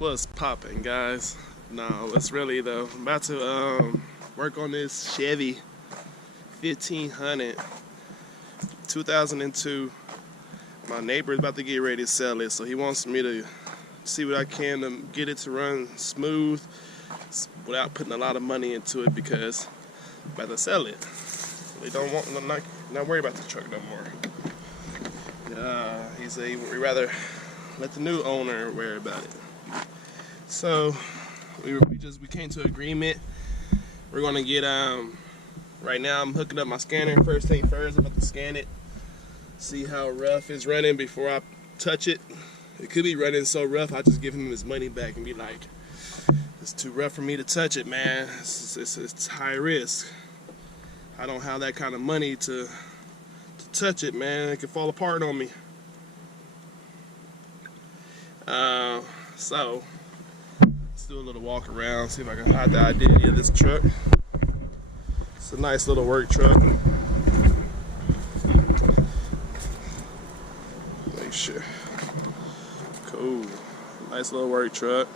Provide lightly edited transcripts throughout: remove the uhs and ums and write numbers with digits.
What's poppin', guys? No, it's really though. I'm about to work on this Chevy 1500 2002. My neighbor is about to get ready to sell it, so he wants me to see what I can to get it to run smooth without putting a lot of money into it because I'm about to sell it. They don't want, I'm not worried about the truck no more. He said we'd rather let the new owner worry about it. So we came to agreement. We're gonna get right now I'm hooking up my scanner. First thing first, I'm about to scan it, see how rough it's running before I touch it. It could be running so rough I just give him his money back and be like, it's too rough for me to touch it, man. It's high risk. I don't have that kind of money to touch it, man. It could fall apart on me. So let's do a little walk around, see if I can hide the identity of this truck. It's a nice little work truck. Make sure. Cool. Nice little work truck.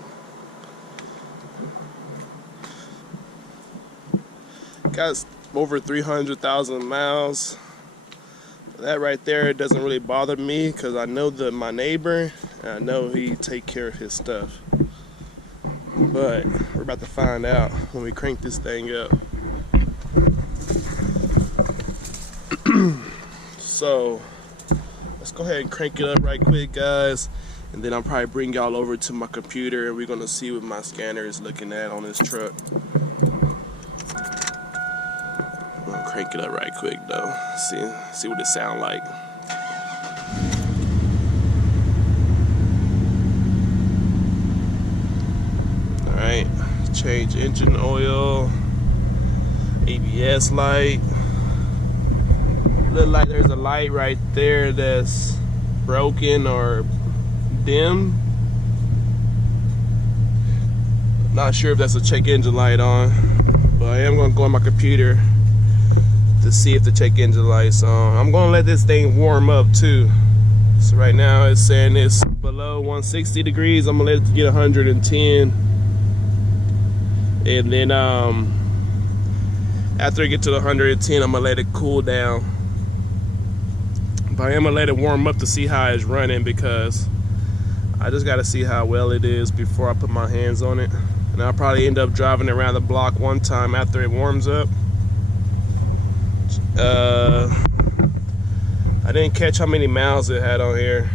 Got over 300,000 miles. That right there doesn't really bother me because I know my neighbor and I know he take care of his stuff. But we're about to find out when we crank this thing up. So let's go ahead and crank it up right quick, guys, and then I'll probably bring y'all over to my computer and we're gonna see what my scanner is looking at on this truck. I'm gonna crank it up right quick though. See what it sound like. Alright, change engine oil, ABS light. Look like there's a light right there that's broken or dim. Not sure if that's a check engine light on, but I am gonna go on my computer to see if the check engine light's on. I'm gonna let this thing warm up too. So right now it's saying it's below 160 degrees. I'm gonna let it get 110. And then after I get to the 110, I'm gonna let it cool down. But I am gonna let it warm up to see how it's running because I just gotta see how well it is before I put my hands on it. And I'll probably end up driving around the block one time after it warms up. I didn't catch how many miles it had on here.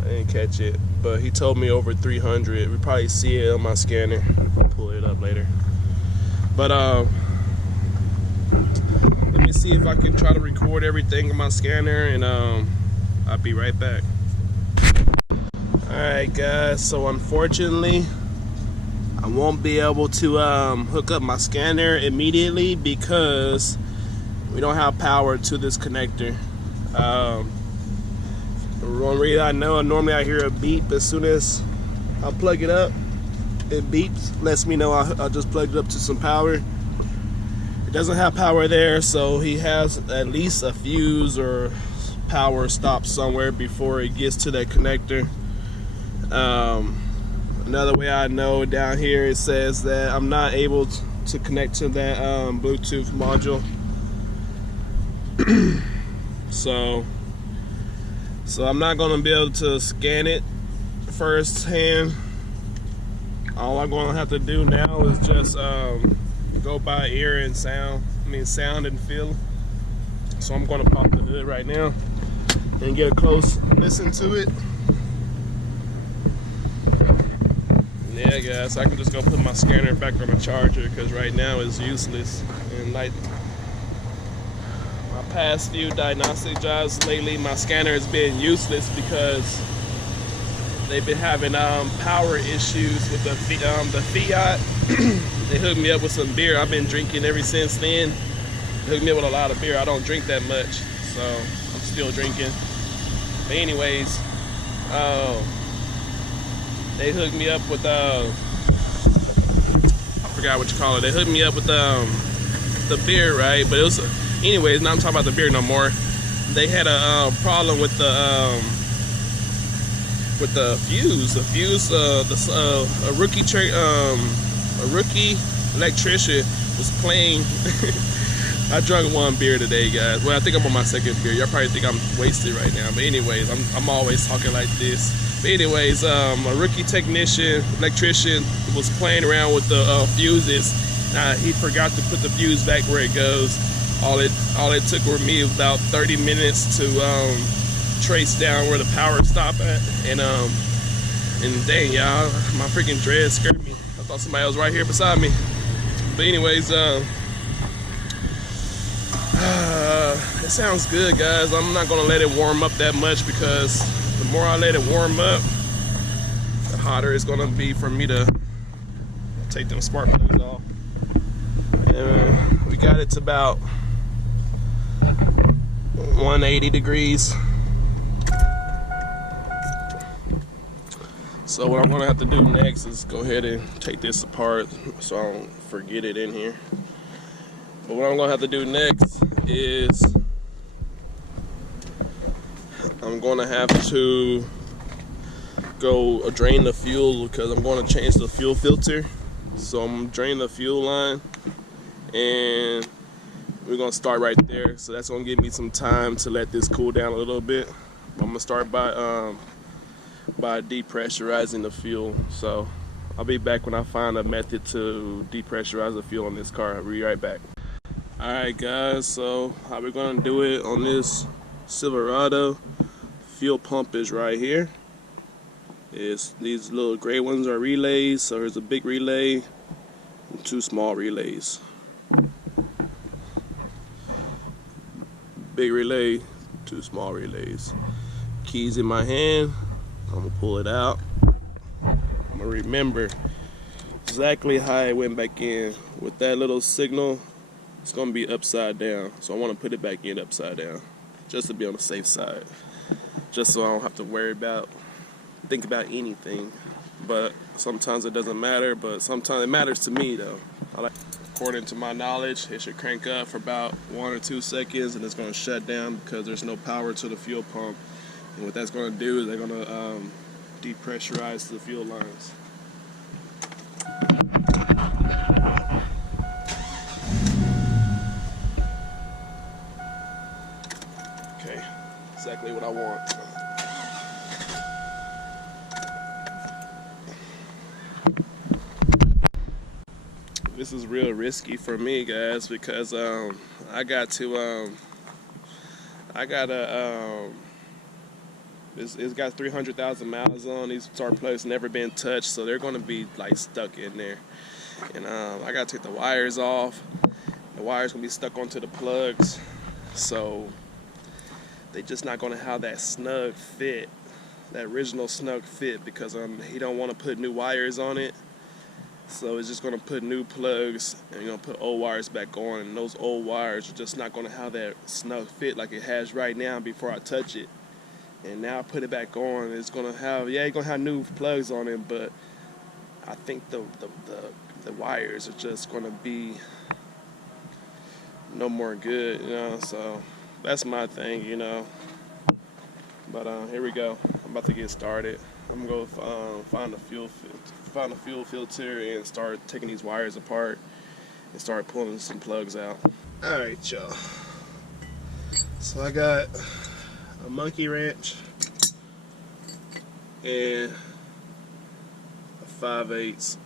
I didn't catch it, but he told me over 300. We probably see it on my scanner. I'll pull it up later. But let me see if I can try to record everything on my scanner, and I'll be right back. Alright guys, so unfortunately I won't be able to hook up my scanner immediately because we don't have power to this connector. The one reason I know, normally I hear a beep as soon as I plug it up. It beeps, lets me know I just plugged it up to some power. It doesn't have power there, so he has at least a fuse or power stop somewhere before it gets to that connector. Another way I know, down here it says that I'm not able to connect to that Bluetooth module. So I'm not going to be able to scan it firsthand. All I'm going to have to do now is just go by ear and sound. Sound and feel. So I'm going to pop the hood right now and get a close listen to it. Yeah guys, I can just go put my scanner back on the charger because right now it's useless. And like my past few diagnostic jobs lately, my scanner has been useless because they've been having power issues with the Fiat. They hooked me up with some beer. I've been drinking ever since then. They hooked me up with a lot of beer. I don't drink that much, so I'm still drinking. But anyways, they hooked me up with I forgot what you call it. They hooked me up with the beer, right? But it was, anyways, not I'm talking about the beer no more. They had a problem with the with the fuse. A rookie electrician was playing. I drank one beer today, guys. Well, I think I'm on my second beer. Y'all probably think I'm wasted right now. But anyways, I'm always talking like this. But anyways, a rookie technician, electrician was playing around with the fuses. He forgot to put the fuse back where it goes. All it took for me about 30 minutes to trace down where the power stopped at. And dang, y'all, my freaking dread scared me. I thought somebody was right here beside me. But anyways, it sounds good, guys. I'm not gonna let it warm up that much, because the more I let it warm up, the hotter it's gonna be for me to take them spark plugs off. And we got it to about 180 degrees. So what I'm gonna have to do next is go ahead and take this apart so I don't forget it in here. But what I'm gonna have to do next is I'm gonna have to go drain the fuel, because I'm gonna change the fuel filter. So I'm draining the fuel line, and we're gonna start right there. So that's gonna give me some time to let this cool down a little bit. I'm gonna start by depressurizing the fuel. So I'll be back when I find a method to depressurize the fuel on this car. I'll be right back. Alright guys, so how we're gonna do it on this Silverado, fuel pump is right here. These little gray ones are relays. So there's a big relay and two small relays. Big relay, two small relays. Keys in my hand. I'm gonna pull it out. I'm gonna remember exactly how it went back in. With that little signal, it's gonna be upside down. So I wanna put it back in upside down, just to be on the safe side. Just so I don't have to think about anything. But sometimes it doesn't matter, but sometimes it matters to me though. According to my knowledge, it should crank up for about 1 or 2 seconds, and it's gonna shut down because there's no power to the fuel pump. And what that's going to do is they're going to depressurize the fuel lines. Okay, exactly what I want. This is real risky for me, guys, because it's got 300,000 miles on. These spark plugs never been touched, so they're gonna be like stuck in there. And I gotta take the wires off. The wires gonna be stuck onto the plugs, so they just not gonna have that snug fit, that original snug fit, because he don't want to put new wires on it. So it's just gonna put new plugs and you're gonna put old wires back on, and those old wires are just not gonna have that snug fit like it has right now before I touch it. And now I put it back on, it's gonna have, it's gonna have new plugs on it, but I think the wires are just gonna be no more good, you know. So that's my thing, you know. But here we go. I'm about to get started. I'm gonna go find a fuel filter and start taking these wires apart and start pulling some plugs out. All right, y'all. So I got a monkey wrench and a 5/8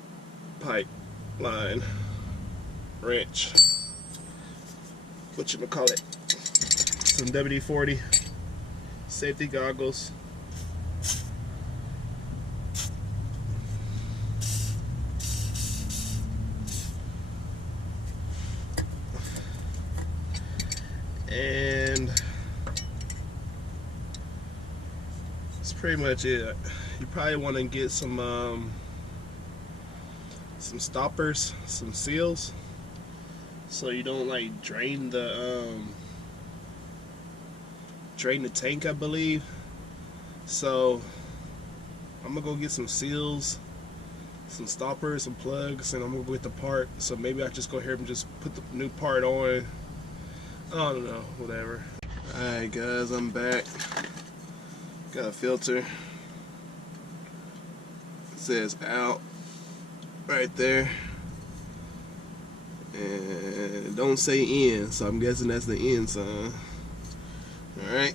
pipeline wrench. Whatchamacallit? Some WD-40 safety goggles. And that's pretty much it. You probably want to get some stoppers, some seals, so you don't like drain the tank, I believe. So I'm gonna go get some seals, some stoppers, some plugs, and I'm gonna go get the part. So maybe I just go here and just put the new part on. I don't know, whatever. Alright guys, I'm back. Got a filter. says out right there, and it don't say in, so I'm guessing that's the in sign. Alright.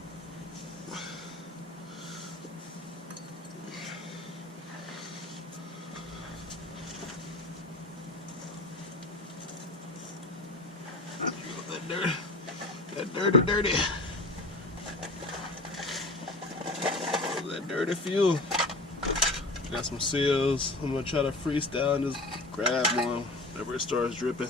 That dirty fuel. Got some seals. I'm gonna try to freestyle and just grab one whenever it starts dripping.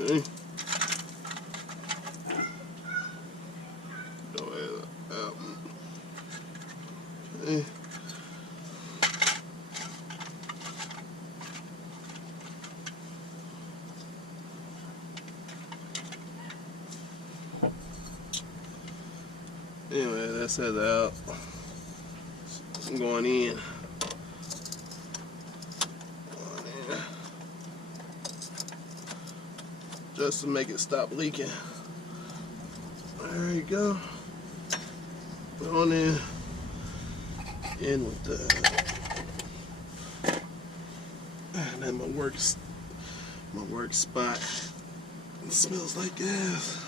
Okay. Okay. Anyway, that says out. I'm going in. Just to make it stop leaking. There you go. Put on in with that. And then my work spot. It smells like gas.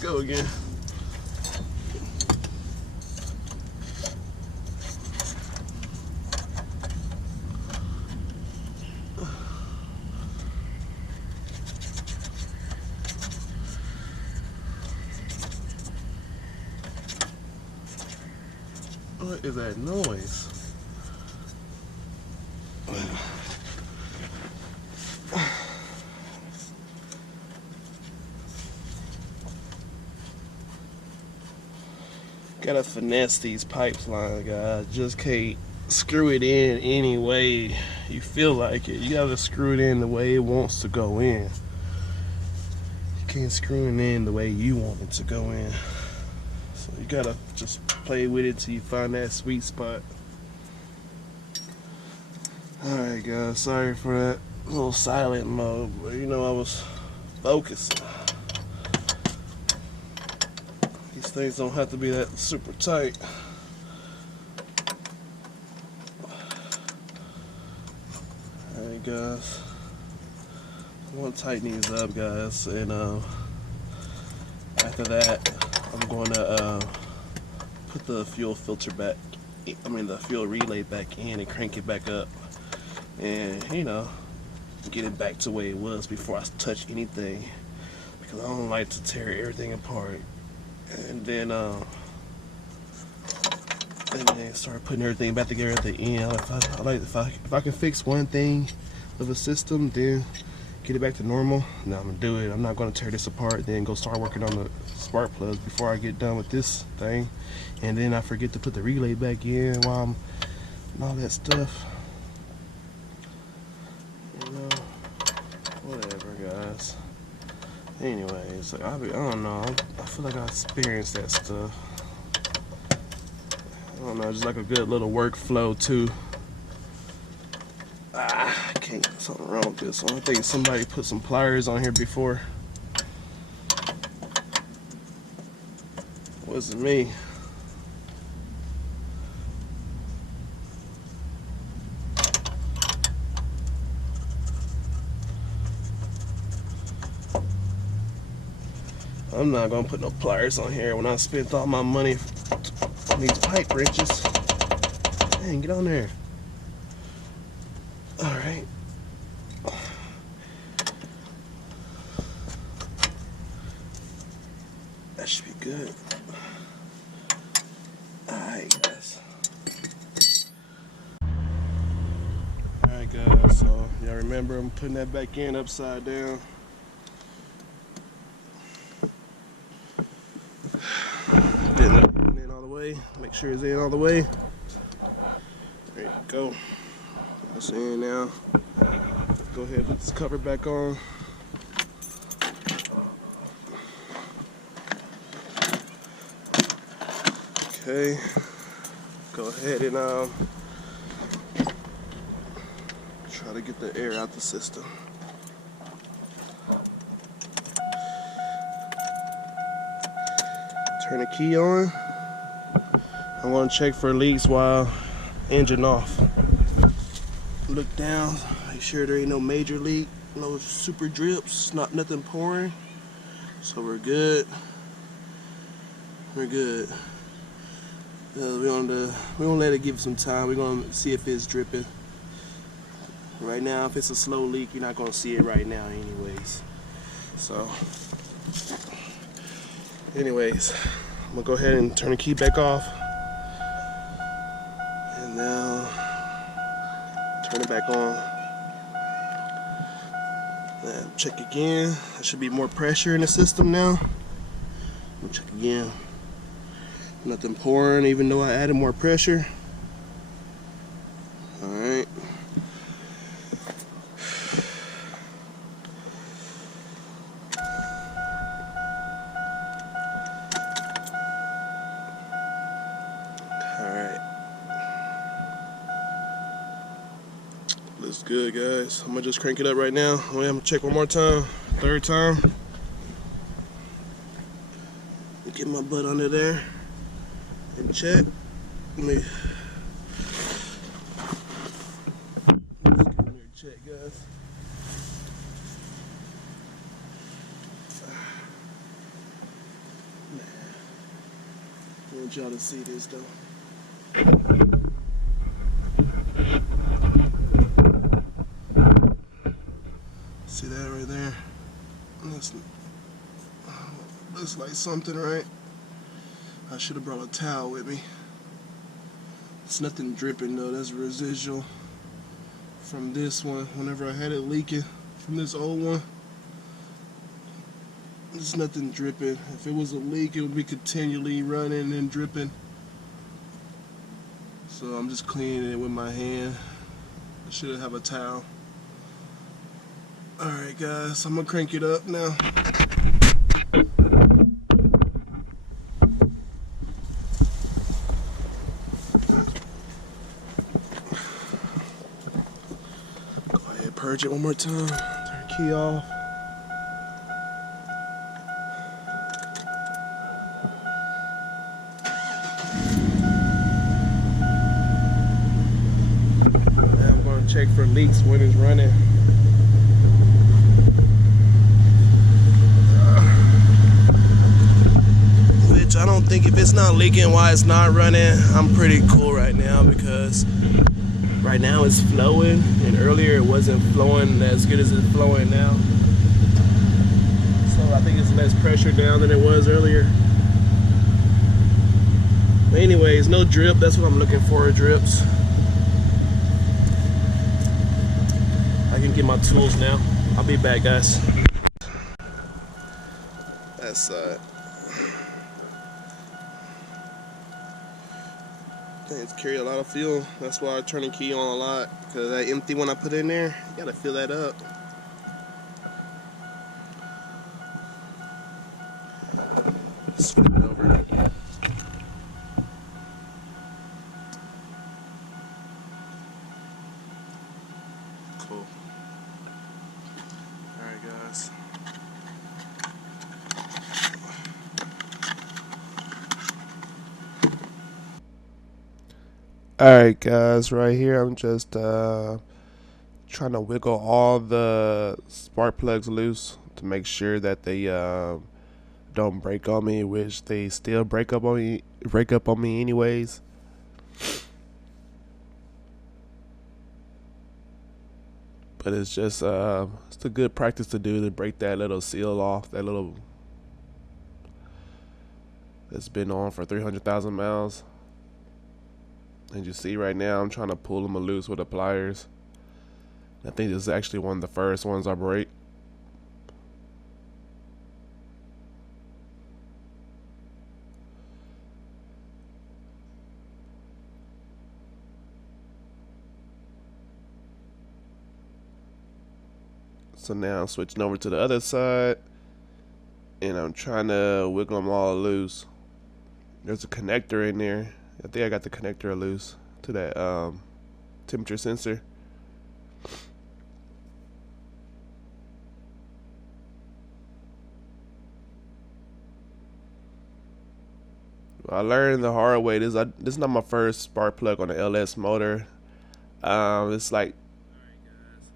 Go again. What is that noise? Gotta finesse these pipelines, guys. Just can't screw it in any way you feel like it. You gotta screw it in the way it wants to go in. You can't screw it in the way you want it to go in. So you gotta just play with it till you find that sweet spot. Alright guys, sorry for that little silent mode, but you know I was focusing. These things don't have to be that super tight. Alright guys, I'm going to tighten these up guys, and after that I'm going to put the fuel filter back, the fuel relay back in and crank it back up, and you know, get it back to the way it was before I touch anything, because I don't like to tear everything apart. And then start putting everything back together at the end. If I can fix one thing of a system, then get it back to normal. Now I'm gonna do it. I'm not gonna tear this apart, then go start working on the spark plugs before I get done with this thing. And then I forget to put the relay back in while I'm and all that stuff. You know, whatever, guys. Anyways, like, I don't know. I feel like I experienced that stuff. I don't know, just like a good little workflow too. I can't. Something wrong with this one. I think somebody put some pliers on here before. Wasn't me. I'm not gonna put no pliers on here when I spent all my money on these pipe wrenches. Dang, get on there. Alright. That should be good. Alright, guys. Alright, guys, so y'all remember I'm putting that back in upside down. Make sure it's in all the way. There you go. That's in now. Go ahead and put this cover back on. Okay. Go ahead and try to get the air out the system. Turn the key on. I want to check for leaks while engine off. Look down, make sure there ain't no major leak, no super drips, nothing pouring. So we're good. We're good. We're gonna let it give some time. We're gonna see if it's dripping. Right now, if it's a slow leak, you're not gonna see it right now, anyways. So, anyways, I'm gonna go ahead and turn the key back off, and now turn it back on. And check again. There should be more pressure in the system now. We'll check again. Nothing pouring, even though I added more pressure. All right. Looks good, guys. I'm gonna just crank it up right now. I'm gonna check one more time, third time. Get my butt under there and check. Let me just go in there and check, guys. I want y'all to see this though. See that right there? Looks like something, right? I should have brought a towel with me. It's nothing dripping though. That's residual from this one. Whenever I had it leaking from this old one, there's nothing dripping. If it was a leak, it would be continually running and dripping. So I'm just cleaning it with my hand. I should have a towel. Alright guys, I'm gonna crank it up now. Go ahead, purge it one more time. Turn the key off. Now I'm gonna check for leaks when it's running. I don't think if it's not leaking while it's not running, I'm pretty cool right now, because right now it's flowing and earlier it wasn't flowing as good as it's flowing now. So I think it's less pressure down than it was earlier. But anyways, no drip. That's what I'm looking for, drips. I can get my tools now. I'll be back, guys. That's Things carry a lot of fuel. That's why I turn the key on a lot, because that empty one I put in there, you gotta fill that up. Just flip it over. Cool. Alright guys. Alright guys, right here I'm just trying to wiggle all the spark plugs loose to make sure that they don't break on me, which they still break up on me anyways. But it's just it's a good practice to do, to break that little seal off, that little that's been on for 300,000 miles. And you see right now I'm trying to pull them loose with the pliers. I think this is actually one of the first ones I break. So now I'm switching over to the other side, and I'm trying to wiggle them all loose. There's a connector in there. I think I got the connector loose to that temperature sensor. I learned the hard way. This is not my first spark plug on the LS motor. It's like, alright guys,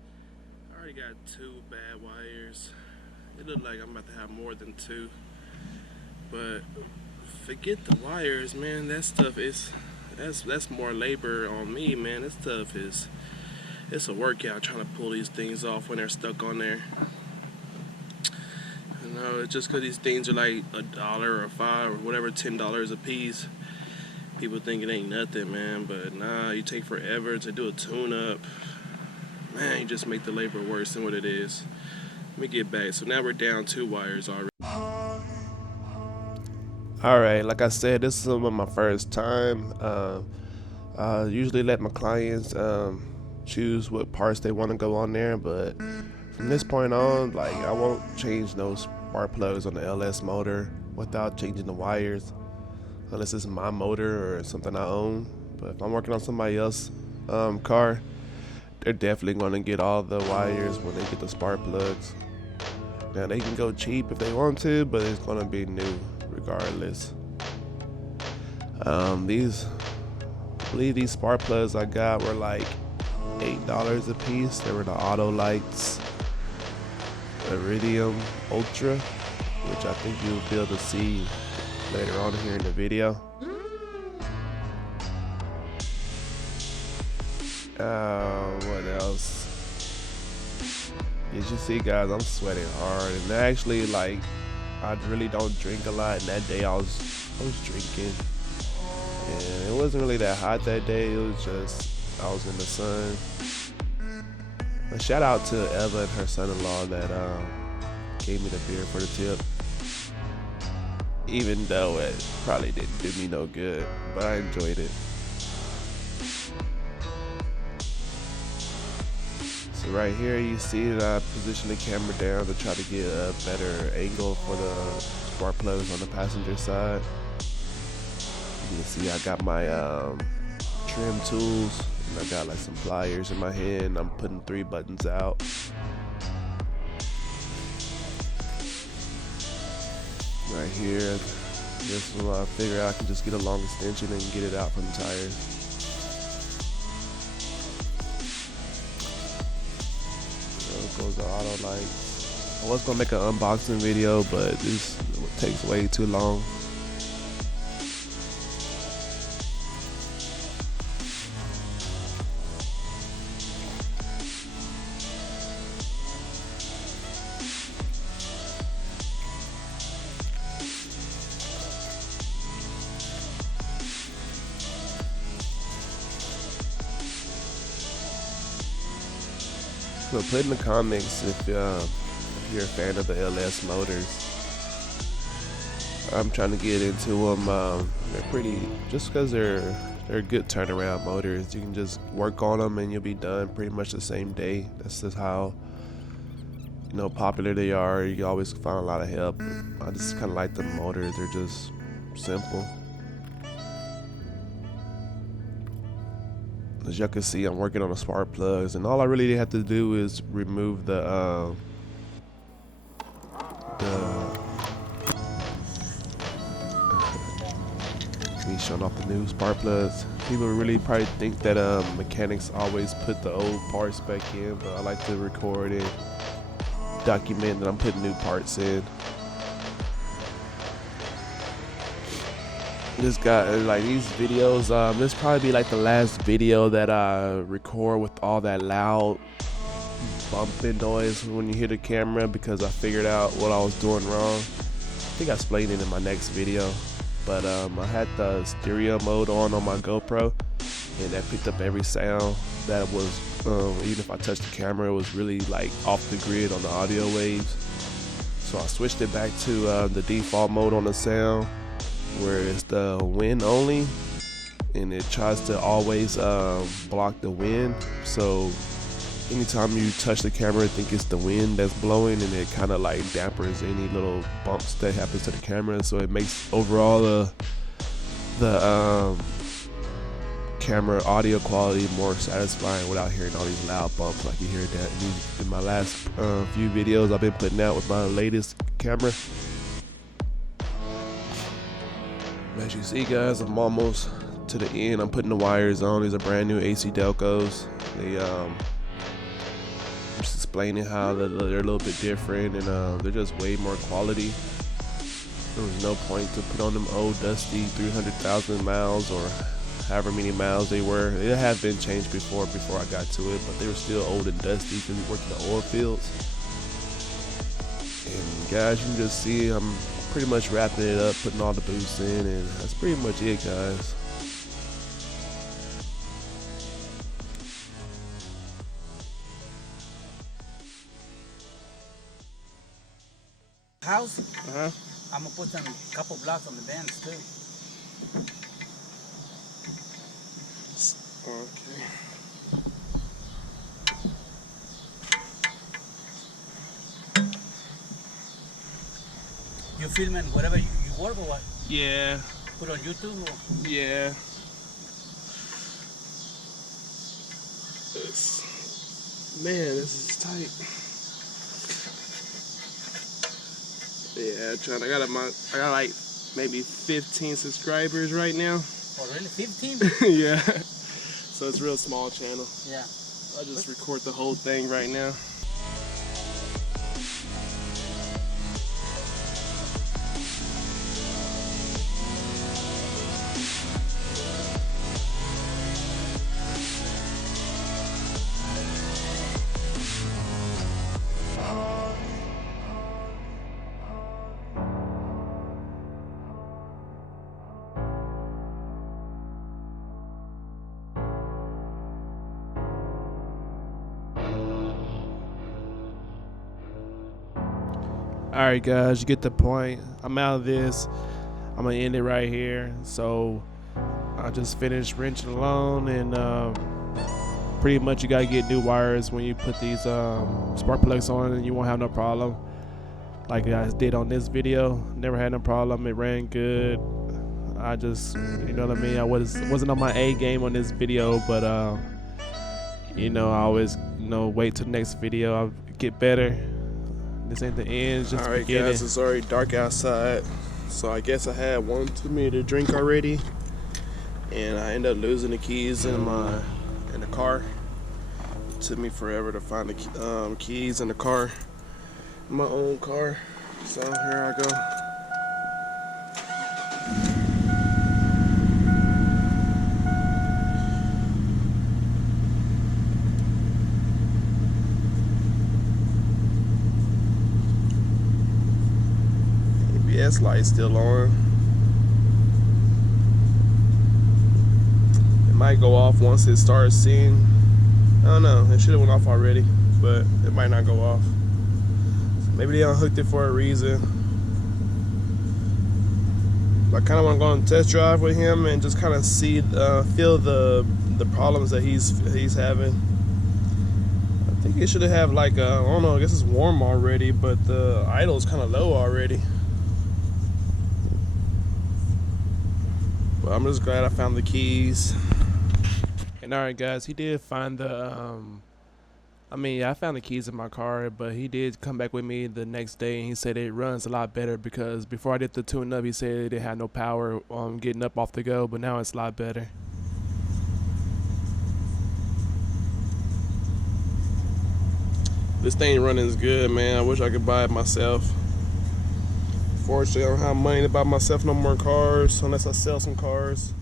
I already got 2 bad wires. It looks like I'm about to have more than 2. But forget the wires, man. That stuff is, that's more labor on me, man. That stuff is, it's a workout trying to pull these things off when they're stuck on there. You know, it's just because these things are like $1 or $5 or whatever, $10 a piece. People think it ain't nothing, man, but nah, you take forever to do a tune-up. Man, you just make the labor worse than what it is. Let me get back. So now we're down 2 wires already. Alright, like I said, this is my first time. I usually let my clients choose what parts they want to go on there, but from this point on, like, I won't change no spark plugs on the LS motor without changing the wires. Unless it's my motor or something I own. But if I'm working on somebody else's car, they're definitely going to get all the wires when they get the spark plugs. Now they can go cheap if they want to, but it's going to be new regardless. I believe these spark plugs I got were like $8 a piece. They were the Auto Lights Iridium Ultra, which I think you'll be able to see later on here in the video. What else? As you see, guys, I'm sweating hard, and actually, like, I really don't drink a lot. And that day I was drinking, and it wasn't really that hot that day. It was just I was in the sun. A shout out to Eva and her son-in-law that gave me the beer for the tip. Even though it probably didn't do me no good, but I enjoyed it. So right here you see that I positioned the camera down to try to get a better angle for the spark plugs on the passenger side. You can see I got my trim tools, and I got like some pliers in my hand. I'm putting 3 buttons out. Right here, this is where I figure I can just get a long extension and get it out from the tires. There goes the auto lights. I was gonna make an unboxing video, but this takes way too long. So put in the comments if you're a fan of the LS motors. I'm trying to get into them. They're pretty, just because they're good turnaround motors. You can just work on them and you'll be done pretty much the same day. That's just how, you know, popular they are. You always find a lot of help. I just kind of like the motors. They're just simple. As y'all can see, I'm working on the spark plugs, and all I really have to do is remove the me showing off the new spark plugs. People really probably think that mechanics always put the old parts back in, but I like to record and document that I'm putting new parts in. This guy, like these videos, this probably be like the last video that I record with all that loud bumping noise when you hear the camera, because I figured out what I was doing wrong. I think I explained it in my next video, but I had the stereo mode on my GoPro, and that picked up every sound that was, even if I touched the camera, it was really like off the grid on the audio waves. So I switched it back to the default mode on the sound, where it's the wind only, and it tries to always block the wind. So anytime you touch the camera, I think it's the wind that's blowing, and it kind of like dampers any little bumps that happens to the camera. So it makes overall the camera audio quality more satisfying without hearing all these loud bumps like you hear that in my last few videos I've been putting out with my latest camera. As you see, guys, I'm almost to the end. I'm putting the wires on. These are brand new AC Delcos. They just explaining how they're a little bit different, and they're just way more quality. There was no point to put on them old dusty 300,000 miles or however many miles they were. They have been changed before I got to it, but they were still old and dusty because we worked in the oil fields. And guys, you can just see I'm pretty much wrapping it up, putting all the boosts in, and that's pretty much it, guys. House? I'm gonna put some couple blocks on the bends too. Okay. You filming whatever you work or what? Yeah. Put on YouTube or? Yeah. Man, this is tight. Yeah, I got like maybe 15 subscribers right now. Oh, really? 15? Yeah. So it's a real small channel. Yeah. I'll just record the whole thing right now. Alright guys, you get the point. I'm out of this. I'm gonna end it right here. So I just finished wrenching alone, and pretty much you gotta get new wires when you put these spark plugs on, and you won't have no problem. Like I did on this video, never had no problem. It ran good. I just, you know what I mean, I wasn't on my A game on this video, but you know, I always, you know, wait till the next video. I'll get better. This ain't the end, it's just the beginning. Alright guys, it's already dark outside, so I guess I had one too many to drink already, and I ended up losing the keys in the car. It took me forever to find the keys in the car, my own car. So here I go. ABS light still on. It might go off once it starts seeing. I don't know. It should have went off already, but it might not go off. Maybe they unhooked it for a reason. I kind of want to go on a test drive with him and just kind of see, feel the problems that he's having. I think it should have like I don't know. I guess it's warm already, but the idle is kind of low already. But I'm just glad I found the keys. And alright guys, he did find the I found the keys in my car, but he did come back with me the next day and he said it runs a lot better, because before I did the tune up he said it had no power getting up off the go, but now it's a lot better. This thing running is good, man. I wish I could buy it myself. Fortunately, I don't have money to buy myself no more cars unless I sell some cars.